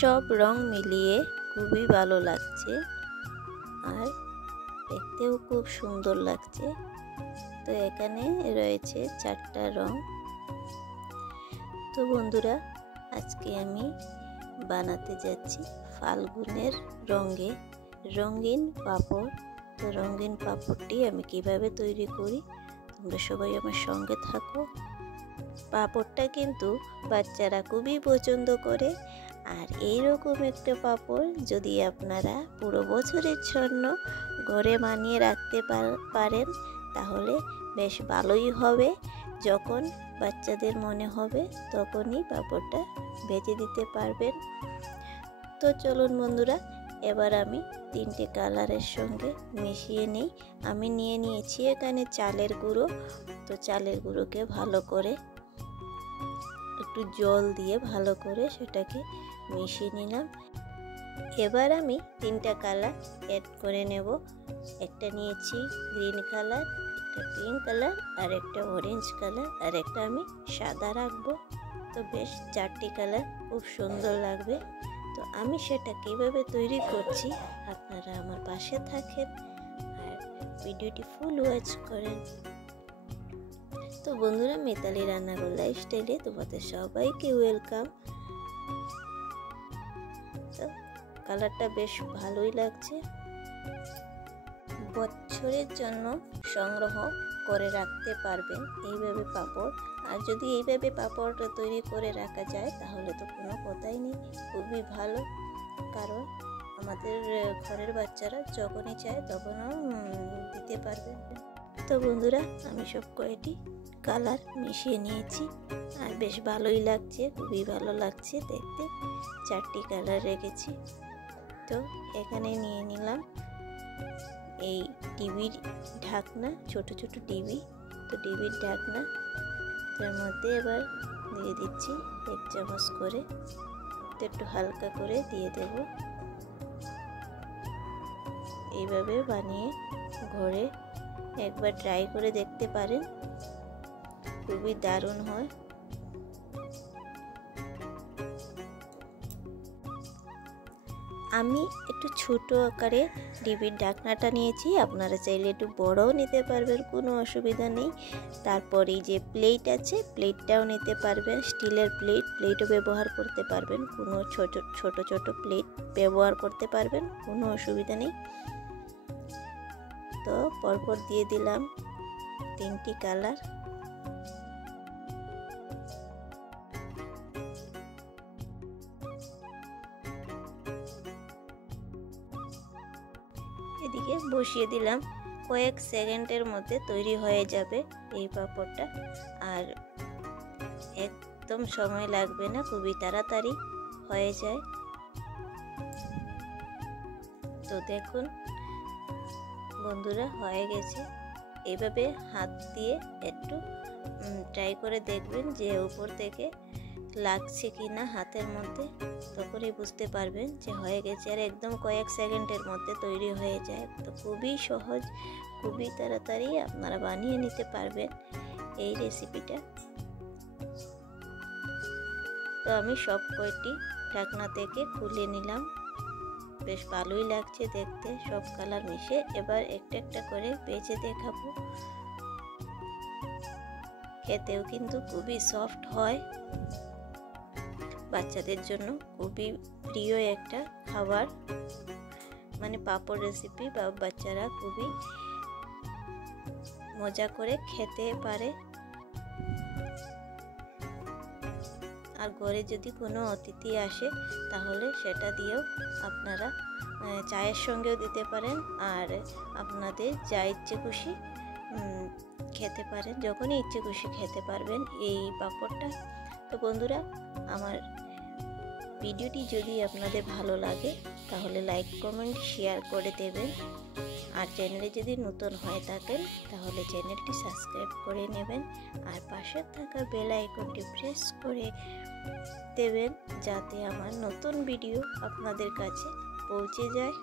সব রং মিলিয়ে খুবই ভালো লাগছে আর দেখতেও খুব সুন্দর লাগছে। তো এখানে রয়েছে 4টা রং। তো বন্ধুরা, আজকে আমি বানাতে যাচ্ছি ফাল্গুনের রঙিন পাঁপড়। তো রঙিন পাঁপড়টি আমি কিভাবে তৈরি করি তোমরা সবাই আমার সঙ্গে থাকো। পাঁপড়টা কিন্তু বাচ্চারা খুবই পছন্দ করে। আর এইরকম একটা পাঁপড় যদি আপনারা পুরো বছরের জন্য ঘরে বানিয়ে রাখতে পারেন তাহলে বেশ ভালোই হবে। যখন বাচ্চাদের মনে হবে তখনই পাঁপড়টা ভেজে দিতে পারবেন। তো চলুন বন্ধুরা, এবার আমি 3টে কালারের সঙ্গে মিশিয়ে নিই। আমি নিয়ে নিয়েছি এখানে চালের গুঁড়ো। তো চালের গুঁড়োকে ভালো করে একটু জল দিয়ে ভালো করে সেটাকে মিশিয়ে নিলাম। এবার আমি 3টা কালার অ্যাড করে নেব। একটা নিয়েছি গ্রিন কালার, একটা পিঙ্ক কালার, আর একটা অরেঞ্জ কালার, আর একটা আমি সাদা রাখবো। তো বেশ 4টি কালার খুব সুন্দর লাগবে। তো আমি সেটা কিভাবে তৈরি করছি আপনারা আমার পাশে থাকেন আর ভিডিওটি ফুল ওয়াচ করেন। তো বন্ধুরা, মিতালি রান্নাঘর লাইফস্টাইলে তোমাদের সবাইকে ওয়েলকাম। তো কালারটা বেশ ভালোই লাগছে। বছরের জন্য সংগ্রহ করে রাখতে পারবেন এইভাবে পাঁপড়। আর যদি এইভাবে পাঁপড়টা তৈরি করে রাখা যায় তাহলে তো কোনো কথাই নেই, খুবই ভালো। কারণ আমাদের ঘরের বাচ্চারা যখনই চায় তখনও দিতে পারবে। তো বন্ধুরা, আমি সব কয়টি কালার মিশিয়ে নিয়েছি আর বেশ ভালোই লাগছে, খুবই ভালো লাগছে দেখতে। 4টি কালার রেখেছি। তো এখানে নিয়ে নিলাম এই টিভির ঢাকনা, ছোট ছোট টিভি। তো টিভির ঢাকনা তার মধ্যে এবার দিয়ে দিচ্ছি 1 চামচ করে। তো একটু হালকা করে দিয়ে দেব। এইভাবে বানিয়ে ঘরে একবার ট্রাই করে দেখতে পারেন, খুবই দারুণ হয়। আমি একটু ছোট আকারে ডিবির ঢাকনাটা নিয়েছি, আপনারা চাইলে একটু বড়ও নিতে পারবেন, কোনো অসুবিধা নেই। তারপর এই যে প্লেট আছে, প্লেটটাও নিতে পারবেন, স্টিলের প্লেটও ব্যবহার করতে পারবেন, কোনো ছোট প্লেট ব্যবহার করতে পারবেন, কোনো অসুবিধা নেই। তো পরপর দিয়ে দিলাম 3টি কালার। এদিকে বসিয়ে দিলাম, কয়েক সেকেন্ডের মধ্যে তৈরি হয়ে যাবে এই পাঁপড়টা। আর একদম সময় লাগবে না, খুবই তাড়াতাড়ি হয়ে যায়। তো দেখুন বন্ধুরা, হয়ে গেছে। এইভাবে হাত দিয়ে একটু ট্রাই করে দেখবেন যে উপর থেকে লাগছে কি না হাতের মধ্যে, তখনই বুঝতে পারবেন যে হয়ে গেছে। আর একদম কয়েক সেকেন্ডের মধ্যে তৈরি হয়ে যায়। তো খুবই সহজ, খুবই তাড়াতাড়ি আপনারা বানিয়ে নিতে পারবেন এই রেসিপিটা। তো আমি সব কয়টি ঢাকনা থেকে খুলে নিলাম। বেশ ভালোই লাগছে দেখতে সব কালার মিশে। এবার একটা একটা করে ভেজে দেখাবো। খেতেও কিন্তু খুবই সফট হয়, বাচ্চাদের জন্য খুবই প্রিয় একটা খাবার, মানে পাঁপড় রেসিপি। বাচ্চারা খুবই মজা করে খেতে পারে। আর ঘরে যদি কোনো অতিথি আসে তাহলে সেটা দিয়েও আপনারা চায়ের সঙ্গেও দিতে পারেন। আর আপনাদের যা ইচ্ছে খুশি খেতে পারেন, যখনই ইচ্ছে খুশি খেতে পারবেন এই পাঁপড়টা। তো বন্ধুরা, আমার ভিডিওটি যদি আপনাদের ভালো লাগে তাহলে লাইক, কমেন্ট, শেয়ার করে দেবেন। আর চ্যানেলে যদি নতুন হয়ে থাকেন তাহলে চ্যানেলটি সাবস্ক্রাইব করে নেবেন। আর পাশে থাকা বেল আইকনটি প্রেস করে দেবেন যাতে আমার নতুন ভিডিও আপনাদের কাছে পৌঁছে যায়।